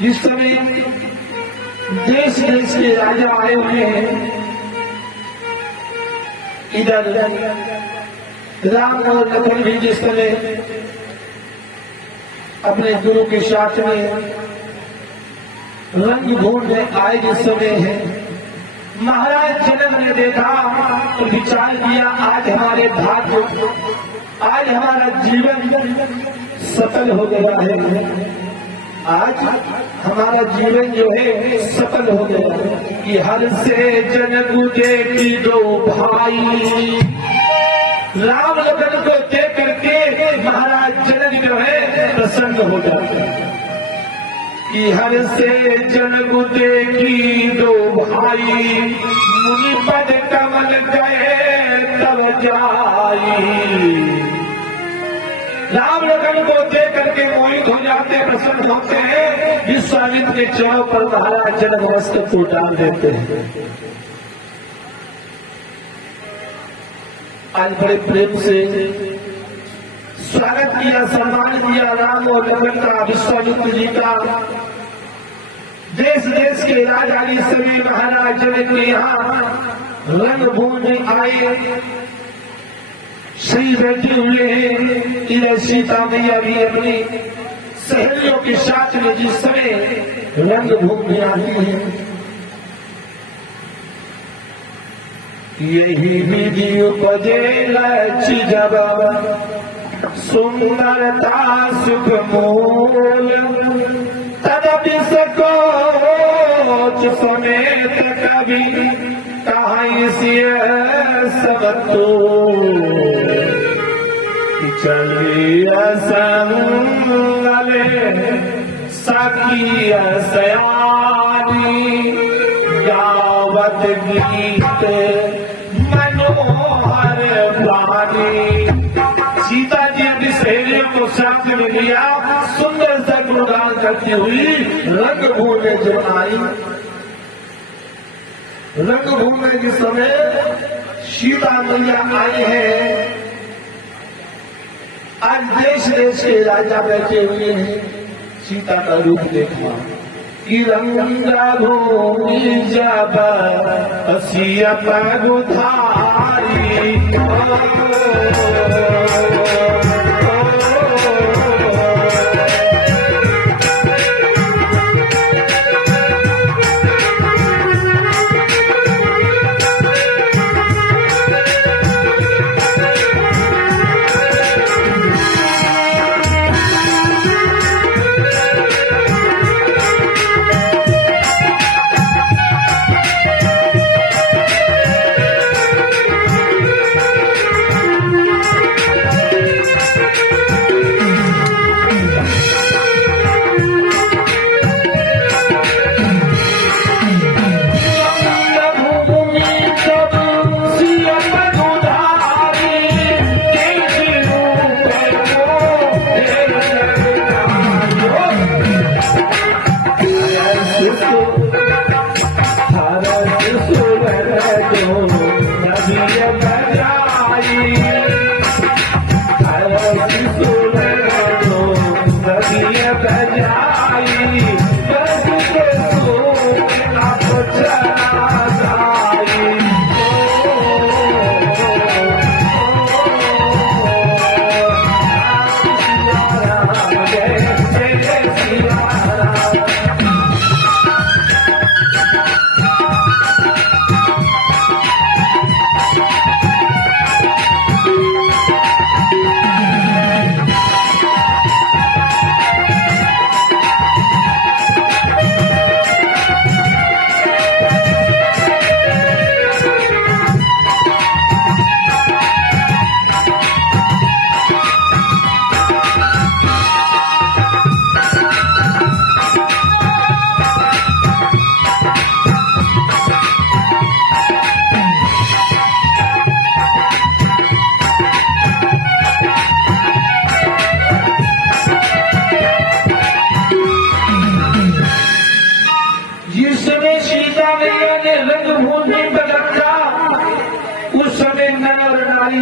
जिस समय देश देश के राजा आए हुए हैं, इधर राम और लखन भी जिस समय अपने गुरु के साथ में रंगभूमि में आए जिस समय है, महाराज जनक ने देखा तो विचार किया आज हमारे भाग्य, आज हमारा जीवन सफल हो गया है, आज हमारा जीवन जो है सफल हो गया कि हर से जनक देखी दो भाई। राम लखन को देख करके महाराज जनक जो है प्रसन्न हो जाते हैं कि हर से जनक देखी दो भाई, मुनि पद कमल गए तब जाई। राम लखन को देख करके मोहित हो जाते, प्रसन्न होते हैं। विश्वामित्र के चरणों पर महाराज जनक मस्तक को डाल देते हैं। आज बड़े प्रेम से स्वागत किया, सम्मान किया राम और लखन का, विश्वामित्र जी का। देश देश के राजा इस समय महाराज जनक के यहाँ रणभूमि में आए, श्री बैठे हुए हैं। इधर सीता मैया भी अपनी सहेलियों के साथ में जिस समय रंगभूमि में आती है, यही विधि उपजे लक्ष्य जब सुंदरता सुख मूल, तदपि सकोच समेत कवि कहां से सबतो। चलिए संगले सखी सयानी, गावत गीत मनोहर प्राणी। सीता जी अपनी सहेलियों को साथ में लिया, सुंदर सा गुणगान करती हुई रंगभूमि में जो आई। रंगभूमि में जिस समय सीता मैया आई है, आज देश देश के राजा बैठे हुए हैं। सीता का रूप देखा कि रंगा भूमि जब असिया पगुधारी,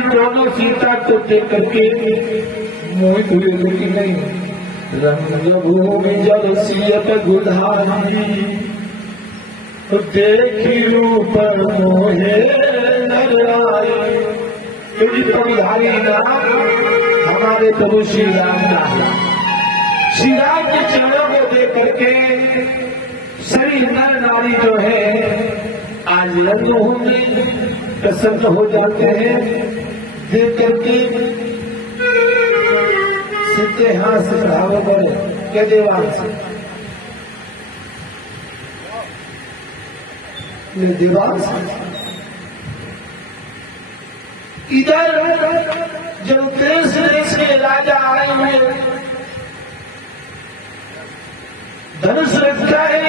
दोनों सीता को देख करके मोहित हुए, लेकिन नहीं रंगभूमि जल सियत गुधारी देखी रूप मोहे नराई। परिधारी नाम हमारे प्रभु श्री राम का है। श्री राम के चरणों को देख करके सभी नर नारी जो है आज रंगभूमि प्रसन्न हो जाते हैं। देख करके सीधे हाथ से चढ़ावे पड़े के देवांश देवांश इधर जब देश देश के राजा आए हुए धनुष रखा है,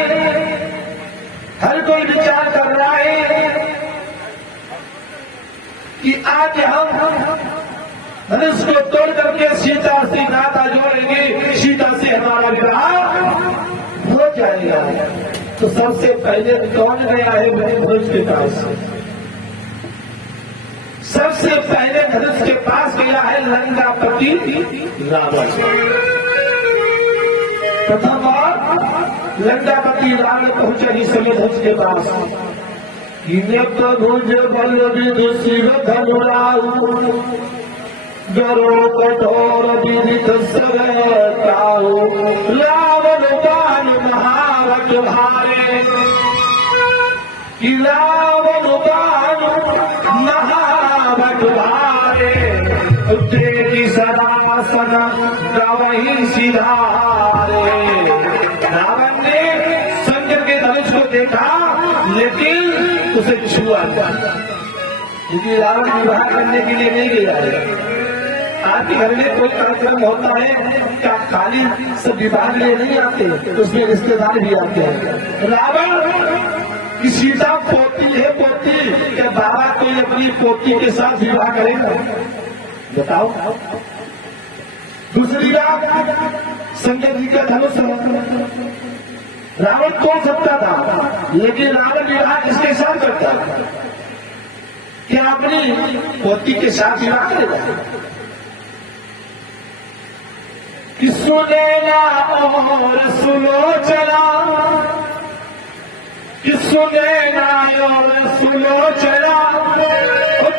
हर कोई विचार कर रहा है कि आज हम धनुष को तोड़ करके सीता से नाता जोड़ेंगे, सीता से हमारा विवाह हो जाएगा। तो सबसे पहले कौन गया है धनुष के पास? सबसे पहले धनुष के पास गया है लंकापति रावण। प्रथम बार लंकापति रावण पहुंचा ही समय धनुष के पास। भुज बल विधु शिव धनुराऊ गरो कठोर विदित सरताऊ रावण बाण महावट भारे। रावण बाण महावट भारे देखी सरासन गवही सिधारे। रावण ने शंकर के धनुष को देखा लेकिन उसे छुआ क्योंकि रावण विवाह करने के लिए नहीं गया है। आपके घर में कोई कार्यक्रम होता है क्या खाली सब विवाह के लिए नहीं आते, तो उसमें रिश्तेदार भी आते हैं। रावण की सीता पोती है, पोती क्या बाबा कोई अपनी पोती के साथ विवाह करेगा? बताओ। दूसरी बात, शंकर जी का धनुष रावण कौन सकता था, लेकिन रावण विवाह किसके साथ करता था? क्या अपनी पोती के साथ विवाह करेगा? कि सुनेना और सुलोचना, कि सुनेना और सुलोचना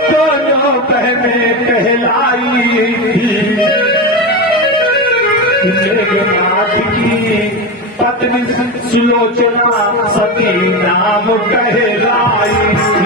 दोनों बहने कहलाई थी। मेघनाथ की पत्नी सुलोचना सती नाम कहलाई थी।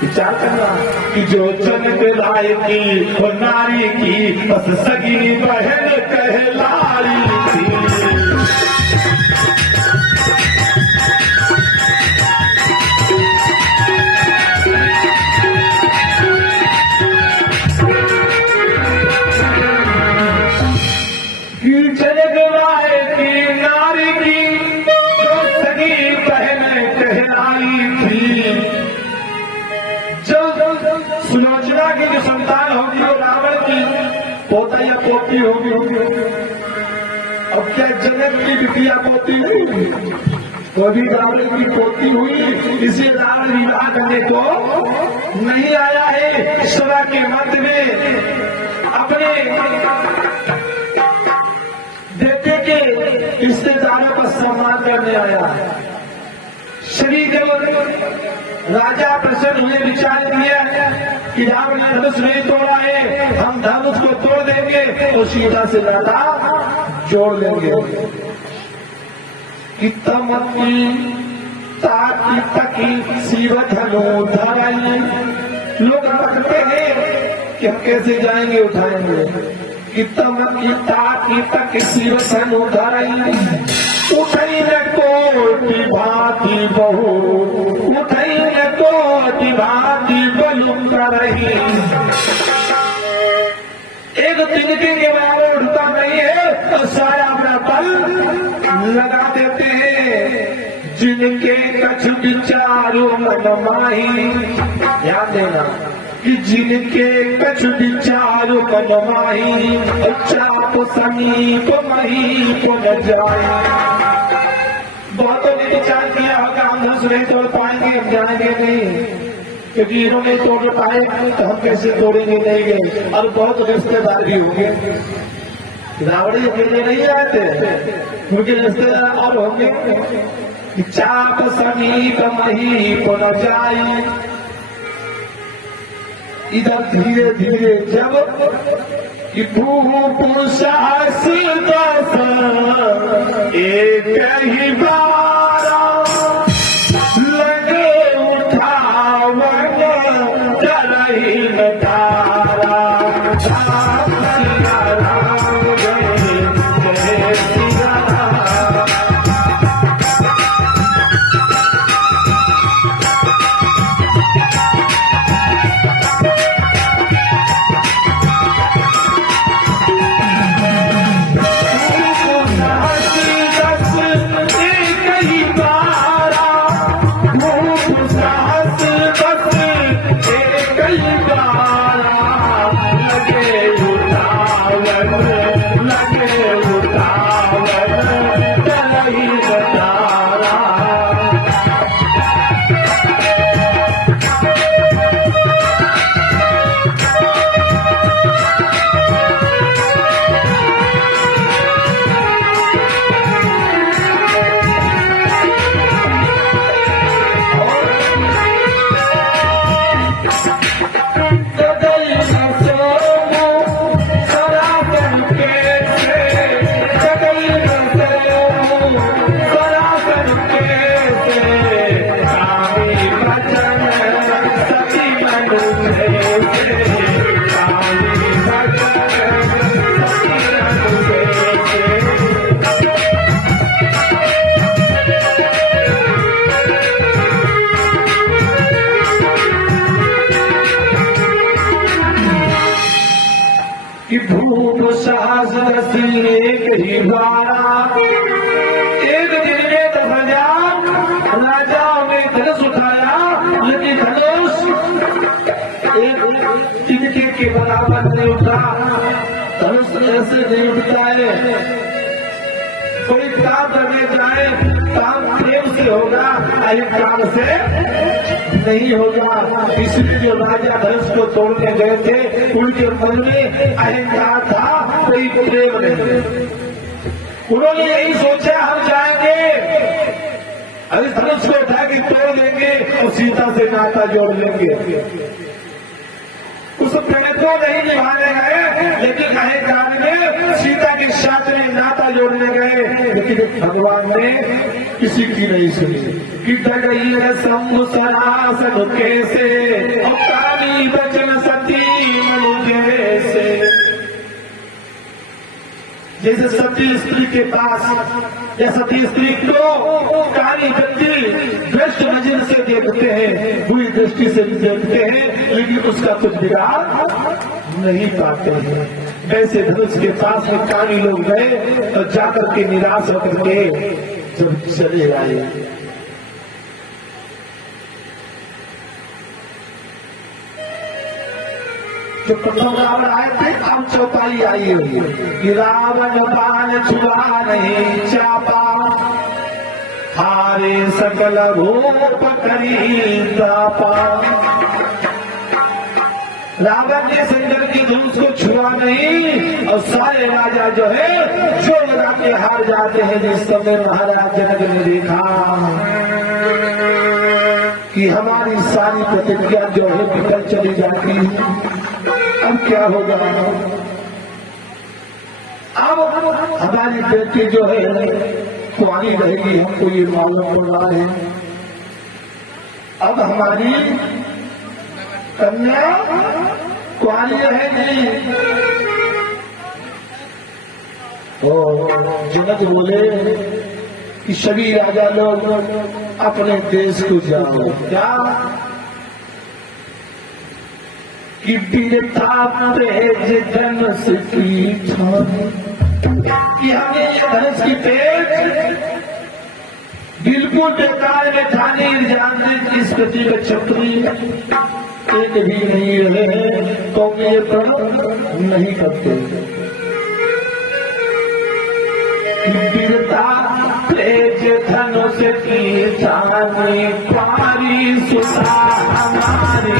विचार करना कि जो जनक राय की वो नारी की बस सगी बहन कहलाई थी। कि जनक राय की नारी की जो सगी बहन कहलाई थी। सुलोचना की जो संतान होगी वो रावण की पोता या पोती होगी। अब क्या जनक की बिटिया पोती नहीं, वो भी रावण की पोती हुई, इसे रावण विवाह करने को नहीं आया है। सभा के मध्य में अपने बेटे के रिश्तेदारों का सम्मान करने आया। श्री जब राजा प्रसन्न हुए, विचार किया कि रावण ने धनुष नहीं तोड़ा है, हम धनुष को तोड़ देंगे और सीता से नाता जोड़ लेंगे। ताकि तकी शिव धनु धराई। लोग रखते हैं कि हम कैसे जाएंगे उठाएंगे। ताकि तक शिव धनु धराई उठई न कोटि भांति बहु, उठई न कोटि भांति बलु करही। एक तिनके के बारे उठता नहीं है तो सारा अपना बल लगा देते हैं। जिनके कछु विचारो मन माही, ध्यान देना कि जिनके कछु विचारो मन माही, चाप समीप महीप न जाए। बहुतों ने विचार किया होगा हम धनुष नहीं तोड़ पाएंगे, हम जाएंगे नहीं, क्योंकि इन्होंने तोड़ पाए तो हम कैसे तोड़ेंगे, नहीं गए। और बहुत रिश्तेदार भी होंगे, रावड़ी अकेले नहीं आते, क्योंकि रिश्तेदार और होंगे। चाप समीप महीप न जाए। इधर धीरे धीरे जब भूप साहस दस एक ही बारा, लगे उठावन डरही न तारा। कि भूप साहस रसी एक ही द्वारा। एक दिन में 10,000 राजाओं ने धनुष उठाया, लेकिन धनुष एक तिनके के बराबर नहीं उठा। धनुष ऐसे नहीं उठता है, कोई काम करने जाए काम प्रेम से होगा, काम से नहीं होगा। इसलिए जो राजा धनुष को तोड़ने गए थे, उनके मन में अहंकार था, कोई प्रेम नहीं। उन्होंने यही सोचा हम जाएंगे, अरे धनुष को उठा के तोड़ देंगे और सीता से नाता जोड़ लेंगे। उस प्रेम को नहीं निभाने गए, लेकिन अहंकार में सीता के साथ में नाता जोड़ने गए, लेकिन भगवान ने किसी की नहीं सुनी। कि डगई शंभु सरासन कैसे, और काली बचन सती मनु जैसे। जैसे सती स्त्री के पास या सती स्त्री को काली व्यक्ति भ्रष्ट नजर से देखते हैं, बुरी दृष्टि से भी देखते हैं, लेकिन उसका कुछ बिगाड़ नहीं पाते हैं। वैसे धनुष के पास में काली लोग गए और जाकर के निराश होकर के जब चले आए, जो प्रथम रावण आए थे, अब चौपाई आई हुई कि रावण बाण छुआ नहीं चापा, हारे सकल रूप करी दापा। रावण ने शंकर की धनुष को छुआ नहीं, और सारे राजा जो है जो लगा के हार जाते हैं। जिस समय महाराज जनक ने देखा कि हमारी सारी प्रतिज्ञा जो है निकल चली जाती है, अब क्या होगा। अब हमारी बेटी जो है कुंवारी रहेगी, हमको ये मालूम पड़ रहा है। अब हमारी कन्या कुंवारी रहेगी। जनक बोले कि सभी राजा लोग अपने देश को जाओ। क्या कि बिनता तेज धनुष की कि हमें ये धनुष की तेज बिल्कुल बेकार में खाने जानते इस प्रति का छत्री एक भी नहीं रहे हैं तो ये प्रण नहीं करते। वीरता तेज धनुष की चांदी पारी सुता हमारी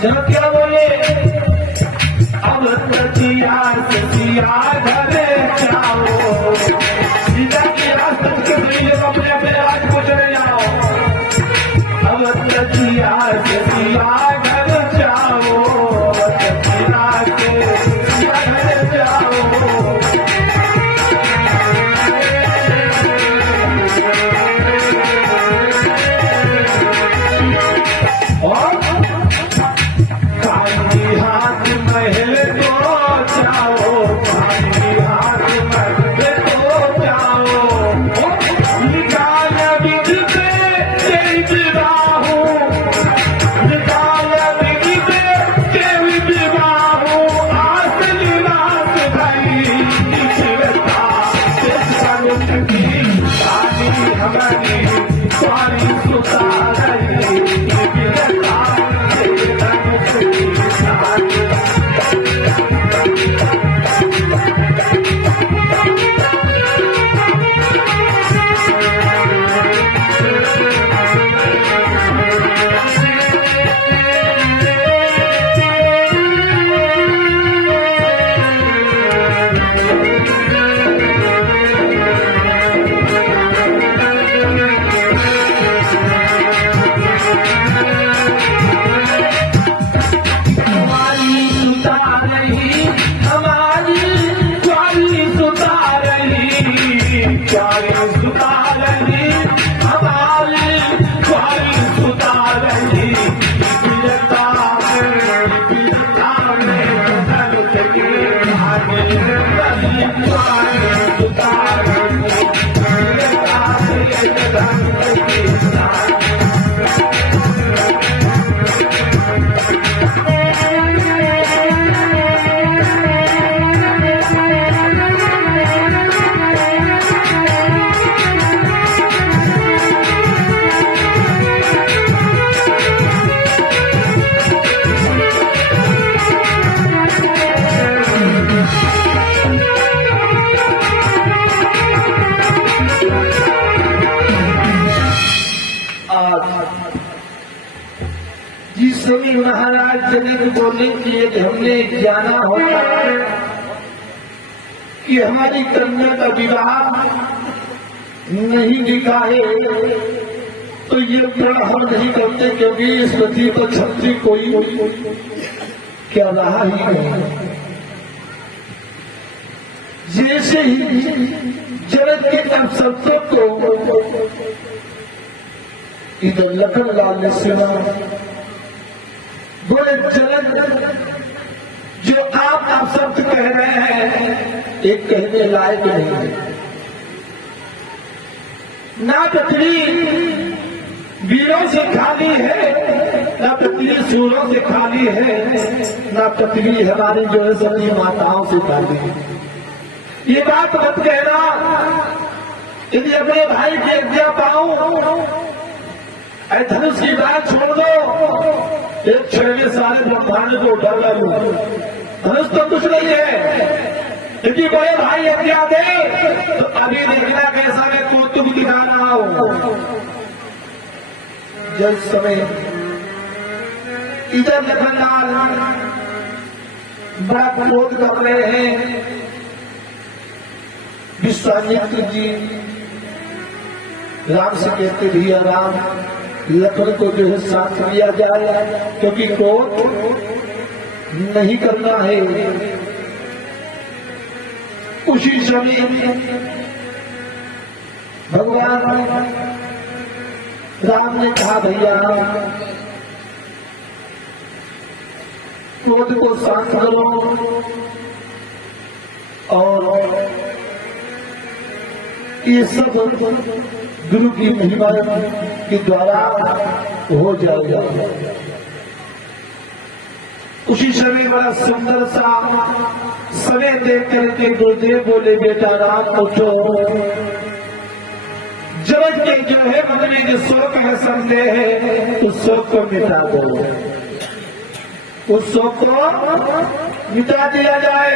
जब क्या बोले अब तजिया घरे जाओ सीता की रास्ते के लिए अपने अपने राज को चले जाओ। अब तजिया घर जाओ तजिया घर जाओ। और हाथ महल तो जाओ हाथ महल तो जाओ। निकाल विधि पे तेरी बाहू निकाल विधि पे तेरी बाहू आस निराश भई हमारी सारी सुधारी जिस समय महाराज जनक बोले कि हमने जाना होता कि हमारी कन्या का विवाह नहीं लिखा है तो ये प्रण हम नहीं करते क्योंकि इस पृथ्वी पर छत्री कोई क्या रहा ही नहीं। जैसे ही जनक के अवसरों को इधर लखन लाल ने सुना बोले जनक जो आप शब्द कह रहे हैं एक कहने लायक नहीं है। ना पृथ्वी वीरों से खाली है ना पृथ्वी सूरों से खाली है ना पृथ्वी हमारी जो है सभी माताओं से खाली है। ये बात मत कहना यदि अपने भाई की आज्ञा पाऊं अरे धनुष की बात छोड़ दो, एक क्षण में सारे ब्रह्मांड को उठा लूं। धनुष तो कुछ नहीं है, क्योंकि बड़े भाई हत्या दे तो अभी देखना कैसा मैं कौतुक दिखा रहा हूं। जब समय इधर लखनलाल बड़ा क्रोध कर रहे हैं, विश्वामित्र जी राम से कहते भैया राम, लखन को जो है साथ लिया जाए, क्योंकि क्रोध नहीं करना है। उसी समय भगवान राम ने कहा भैया क्रोध को शांत करो और ये सब गुरु की महिमा के द्वारा हो जाएगा। उसी समय बड़ा सुंदर सा समय देख करके गुरुदेव बोले बेटा राम उठो, जगत के जो है मन में जो शोक है संदेह है उस शोक को मिटा दो, उस शोक को मिटा दिया जाए।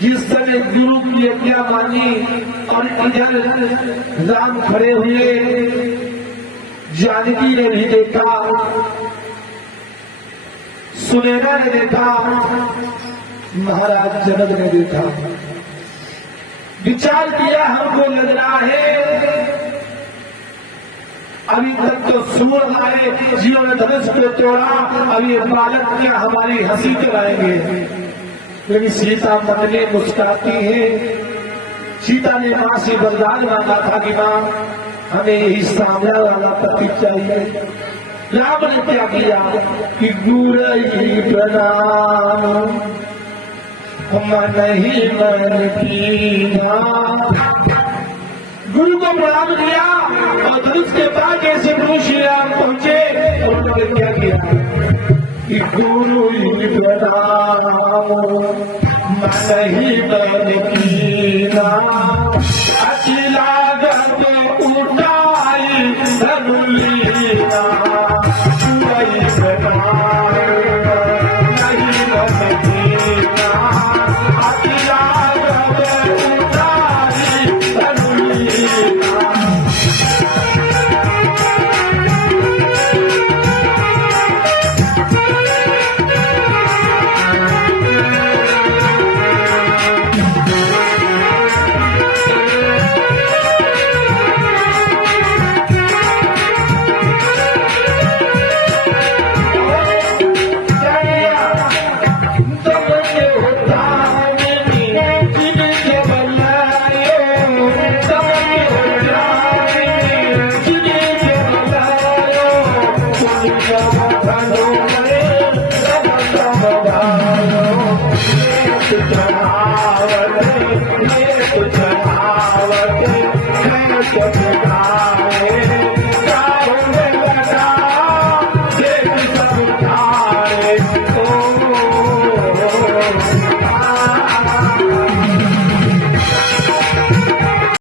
जिस समय गुरु की आज्ञा मानी और इधर राम खड़े हुए, जानकी ने भी देखा, सुनैना ने देखा, महाराज जनक ने देखा, विचार किया हमको लग रहा है अभी तक तो सूर आए जियो ने धनुष को तोड़ा, अभी बालक क्या हमारी हंसी कराएंगे। लेकिन सीता मन में मुस्कुराती है। सीता ने मां से वरदान मांगा था कि मां हमें यही सामने वाला पति चाहिए। राम ने क्या किया कि गुरई प्रणाम मन ही मन कीना, गुरु को प्रणाम किया और धनुष के बाद जैसे गुरु श्री राम पहुंचे उन्होंने क्या किया कि गुरु ही प्रणाम मन ही मन कीना, अखिला गत उठाई धनुलीना।